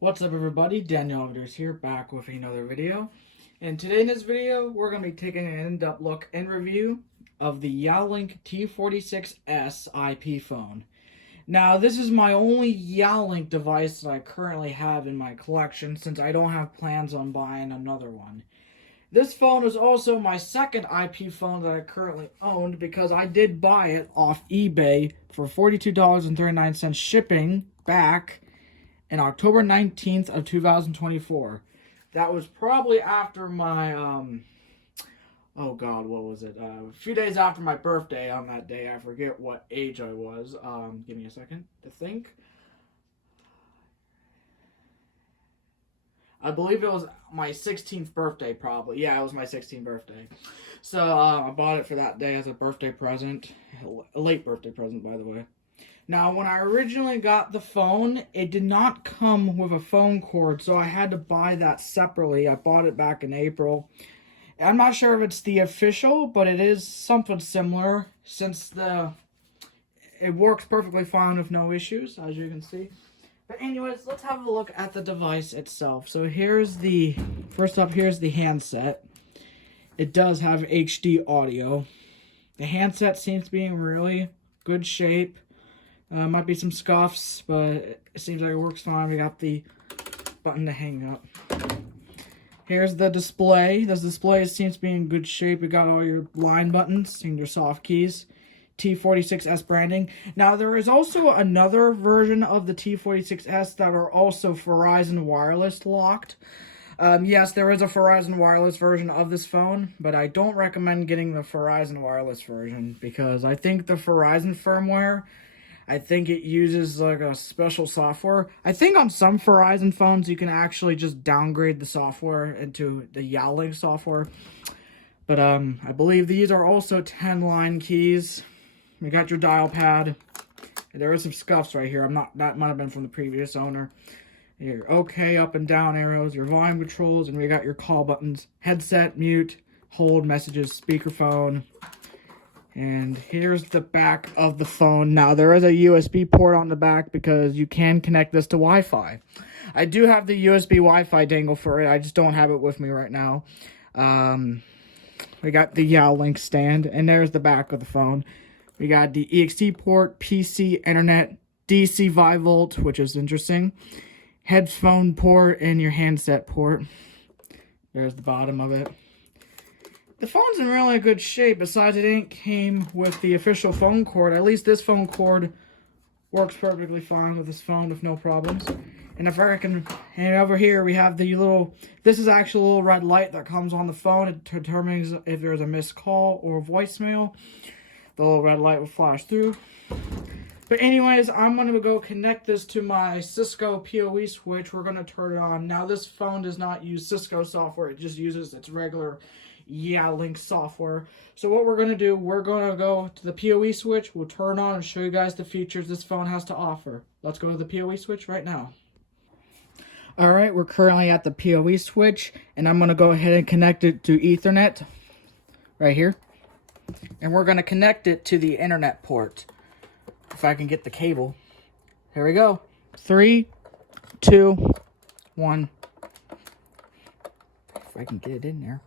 What's up everybody, Daniel Aveders here, back with another video. And today in this video, we're going to be taking an in-depth look and review of the Yealink T46S IP phone. Now, this is my only Yealink device that I currently have in my collection since I don't have plans on buying another one. This phone is also my second IP phone that I currently owned because I did buy it off eBay for $42.39 shipping back in October 19th of 2024. That was probably after my, oh God, what was it? A few days after my birthday on that day. I forget what age I was. Give me a second to think. I believe it was my 16th birthday, probably. Yeah, it was my 16th birthday. So I bought it for that day as a birthday present. A late birthday present, by the way. Now, when I originally got the phone, it did not come with a phone cord, so I had to buy that separately. I bought it back in April. I'm not sure if it's the official, but it is something similar since it works perfectly fine with no issues, as you can see. But anyways, let's have a look at the device itself. So first up, here's the handset. It does have HD audio. The handset seems to be in really good shape. Might be some scuffs, but it seems like it works fine. We got the button to hang up. Here's the display. The display seems to be in good shape. We got all your line buttons and your soft keys. T46S branding. Now, there is also another version of the T46S that are also Verizon Wireless locked. Yes, there is a Verizon Wireless version of this phone, but I don't recommend getting the Verizon Wireless version because I think the Verizon firmware, I think it uses like a special software. I think on some Verizon phones you can actually just downgrade the software into the Yealink software. But I believe these are also 10-line keys. We got your dial pad. There are some scuffs right here. That might have been from the previous owner. Your OK up and down arrows, your volume controls, and we got your call buttons. Headset, mute, hold, messages, speakerphone. And here's the back of the phone. Now, there is a USB port on the back because you can connect this to Wi-Fi. I do have the USB Wi-Fi dangle for it. I just don't have it with me right now. We got the Yealink stand, and there's the back of the phone. We got the EXT port, PC, internet, DC 5V, which is interesting. Headphone port, and your handset port. There's the bottom of it. The phone's in really good shape. Besides, it came with the official phone cord. At least this phone cord works perfectly fine with this phone with no problems. And and over here we have this is actually a little red light that comes on the phone. It determines if there's a missed call or voicemail. The little red light will flash through. But anyways, I'm going to go connect this to my Cisco PoE switch. We're going to turn it on. Now, this phone does not use Cisco software. It just uses its regular Yealink software. So what we're going to do, we're going to go to the PoE switch. We'll turn on and show you guys the features this phone has to offer. Let's go to the PoE switch right now. Alright, we're currently at the PoE switch, and I'm going to go ahead and connect it to Ethernet right here. And we're going to connect it to the internet port. If I can get the cable. Here we go. 3, 2, 1. If I can get it in there.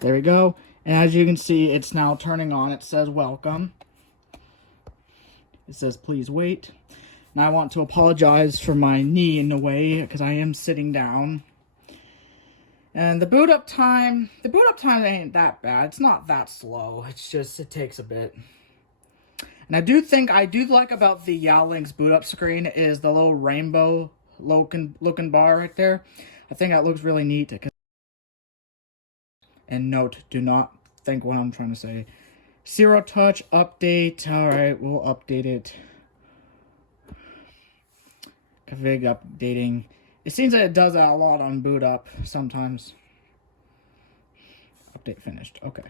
There we go. And as you can see, it's now turning on. It says welcome. It says please wait. And I want to apologize for my knee in the way because I am sitting down. And the boot up time ain't that bad. It's not that slow. It's just, it takes a bit. And I do like about the Yealink's boot up screen is the little rainbow looking bar right there. I think that looks really neat. And note, do not think what I'm trying to say. Zero touch update. Alright, we'll update it. Config updating. It seems that it does that a lot on boot up sometimes. Update finished. Okay.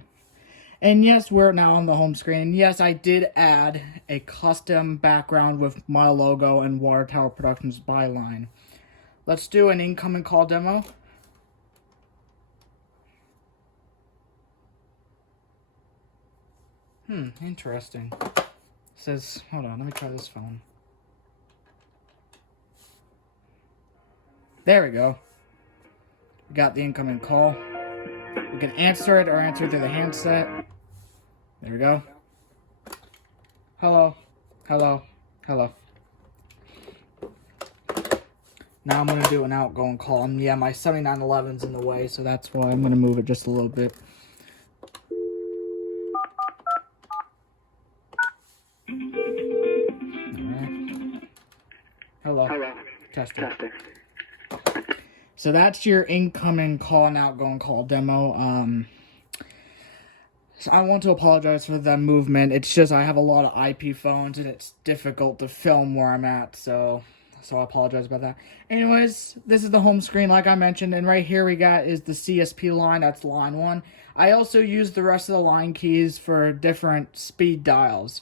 And yes, we're now on the home screen. Yes, I did add a custom background with my logo and Water Tower Productions byline. Let's do an incoming call demo. Interesting. It says, hold on, let me try this phone. There we go. We got the incoming call. We can answer it or answer through the handset. There we go. Hello. Hello. Hello. Now I'm going to do an outgoing call. And yeah, my 7911's in the way, so that's why I'm going to move it just a little bit. Alright. Hello. Hello. Testing. Testing. So that's your incoming call and outgoing call demo. So I want to apologize for the movement. It's just I have a lot of IP phones and it's difficult to film where I'm at, so I apologize about that. Anyways, this is the home screen like I mentioned, and right here we got is the CSP line. That's line 1. I also use the rest of the line keys for different speed dials.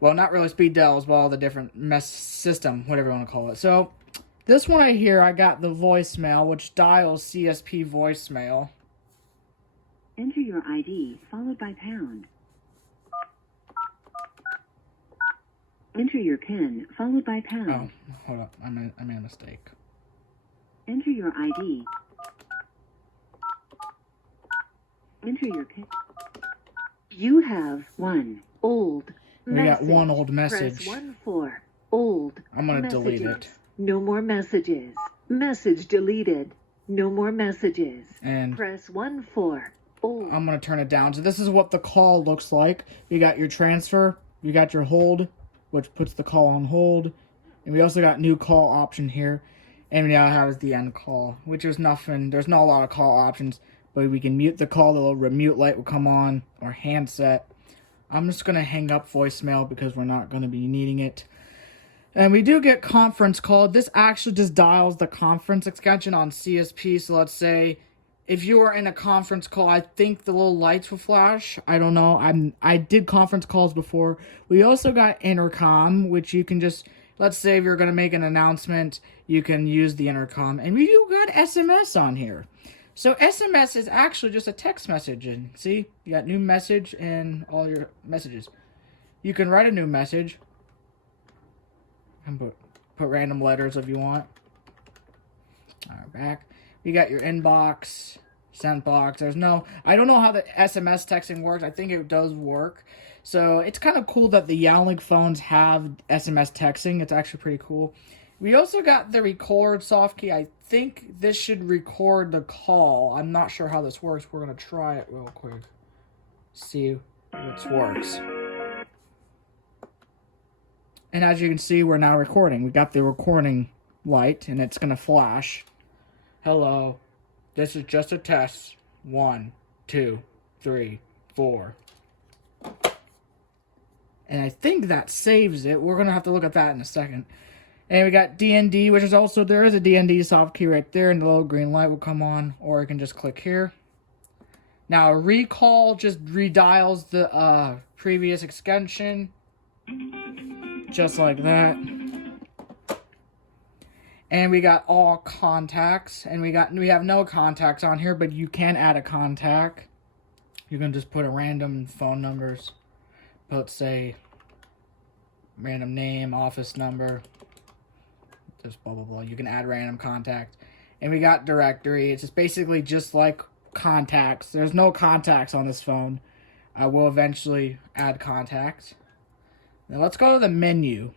Well, not really speed dials, but all the different system, whatever you want to call it. So this one right here, I got the voicemail, which dials CSP voicemail. Enter your ID, followed by pound. Enter your PIN, followed by pound. Oh, hold up. I made a mistake. Enter your ID. Enter your PIN. You have one old message. We got one old message. Press 1 for old I'm going to messages. delete it. No more messages. Message deleted. No more messages. And press 1 for old. I'm going to turn it down. So this is what the call looks like. You got your transfer. You got your hold, which puts the call on hold. And we also got new call option here. And we now have the end call, which is nothing. There's not a lot of call options. But we can mute the call. The little mute light will come on. Or handset. I'm just going to hang up voicemail because we're not going to be needing it. And we do get conference call. This actually just dials the conference extension on CSP. So let's say if you are in a conference call, I think the little lights will flash. I don't know. I did conference calls before. We also got intercom, which you can just, let's say if you're going to make an announcement, you can use the intercom. And we do got SMS on here. So SMS is actually just a text message. And see, you got new message and all your messages. You can write a new message. And put random letters if you want. Alright, back. You got your inbox, sent box. There's no, I don't know how the SMS texting works. I think it does work. So it's kind of cool that the Yealink phones have SMS texting. It's actually pretty cool. We also got the record soft key. I think this should record the call. I'm not sure how this works. We're going to try it real quick. See if it works. And as you can see, we're now recording. We got the recording light, and it's going to flash. Hello. This is just a test. 1, 2, 3, 4. And I think that saves it. We're going to have to look at that in a second. And we got DND, which is also, there is a DND soft key right there, and the little green light will come on, or you can just click here. Now, a recall just redials the previous extension. Just like that. And we got all contacts. And we have no contacts on here, but you can add a contact. You can just put a random phone numbers. Let's say random name, office number. Just blah blah blah. You can add random contact. And we got directory. It's just basically just like contacts. There's no contacts on this phone. I will eventually add contacts. Now let's go to the menu.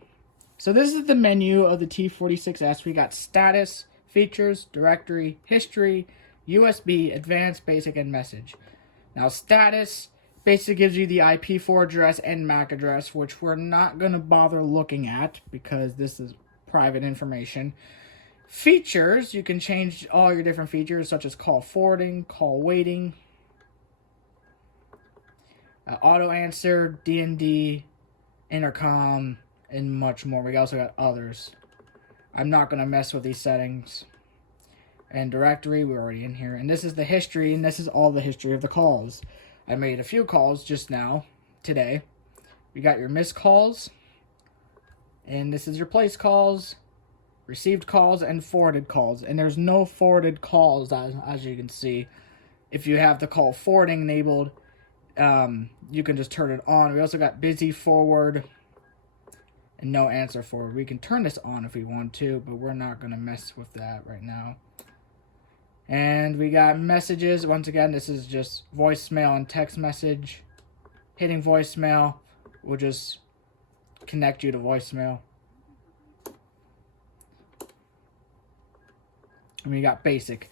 So this is the menu of the T46S. We got status, features, directory, history, USB, advanced, basic, and message. Now status basically gives you the IP4 address and MAC address, which we're not going to bother looking at because this is private information. Features, you can change all your different features such as call forwarding, call waiting, auto answer, DND, intercom, and much more. We also got others. I'm not going to mess with these settings. And directory, we're already in here. And this is the history, and this is all the history of the calls. I made a few calls just now, today. We got your missed calls. And this is your place calls, received calls, and forwarded calls. And there's no forwarded calls, as you can see. If you have the call forwarding enabled, you can just turn it on. We also got busy forward and no answer forward. We can turn this on if we want to, but we're not going to mess with that right now. And we got messages. Once again, this is just voicemail and text message. Hitting voicemail will just connect you to voicemail. And we got basic.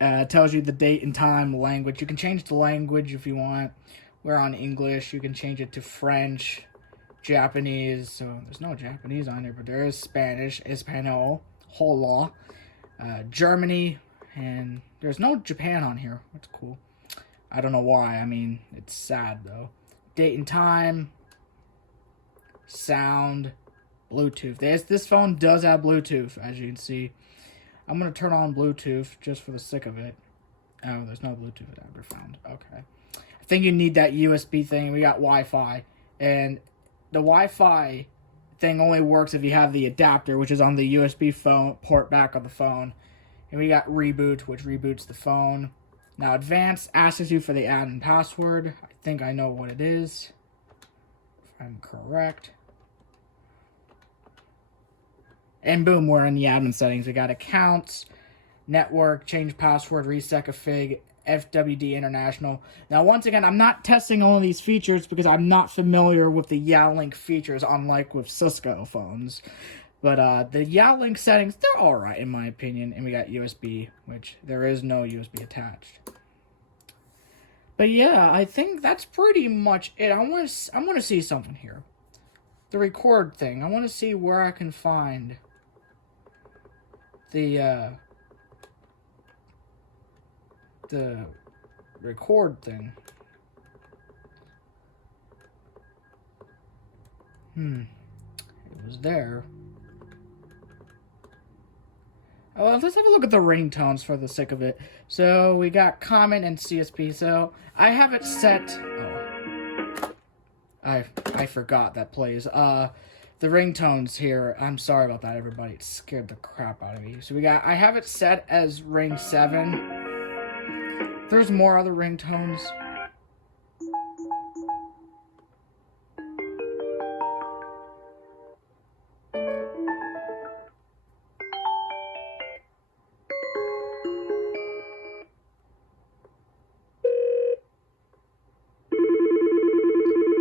Tells you the date and time, language. You can change the language if you want. We're on English. You can change it to French, Japanese. So there's no Japanese on here, but there is Spanish, Espanol, Hola, Germany, and there's no Japan on here. That's cool. I don't know why. I mean, it's sad though. Date and time, sound, Bluetooth. This phone does have Bluetooth, as you can see. I'm going to turn on Bluetooth just for the sake of it. Oh, there's no Bluetooth adapter found. Okay. I think you need that USB thing. We got Wi-Fi. And the Wi-Fi thing only works if you have the adapter, which is on the USB phone port back of the phone. And we got Reboot, which reboots the phone. Now, Advanced asks you for the admin password. I think I know what it is, if I'm correct. And boom, we're in the admin settings. We got accounts, network, change password, reset config, FWD International. Now, once again, I'm not testing all of these features because I'm not familiar with the Yealink features, unlike with Cisco phones. But the Yealink settings, they're alright in my opinion. And we got USB, which there is no USB attached. But yeah, I think that's pretty much it. I want to see something here. The record thing. I want to see where I can find the record thing. It was there. Oh, let's have a look at the ringtones for the sake of it. So we got comment and CSP. So I have it set. Oh, I forgot that plays. The ringtones here. I'm sorry about that, everybody. It scared the crap out of me. So I have it set as ring 7. There's more other ringtones.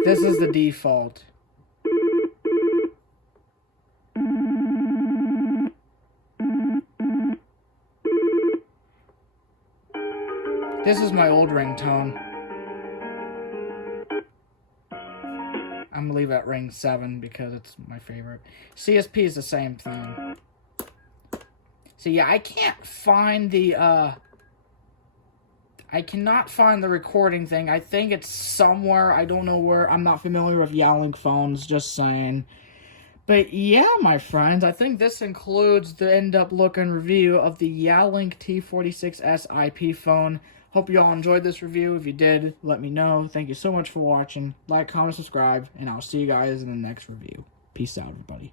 This is the default. This is my old ringtone. I'm gonna leave it at ring 7 because it's my favorite. CSP is the same thing. So yeah, I can't find the I cannot find the recording thing. I think it's somewhere. I don't know where. I'm not familiar with Yealink phones, just saying. But yeah, my friends, I think this includes the end-up look and review of the Yealink T46S IP phone. Hope you all enjoyed this review. If you did, let me know. Thank you so much for watching. Like, comment, subscribe, and I'll see you guys in the next review. Peace out, everybody.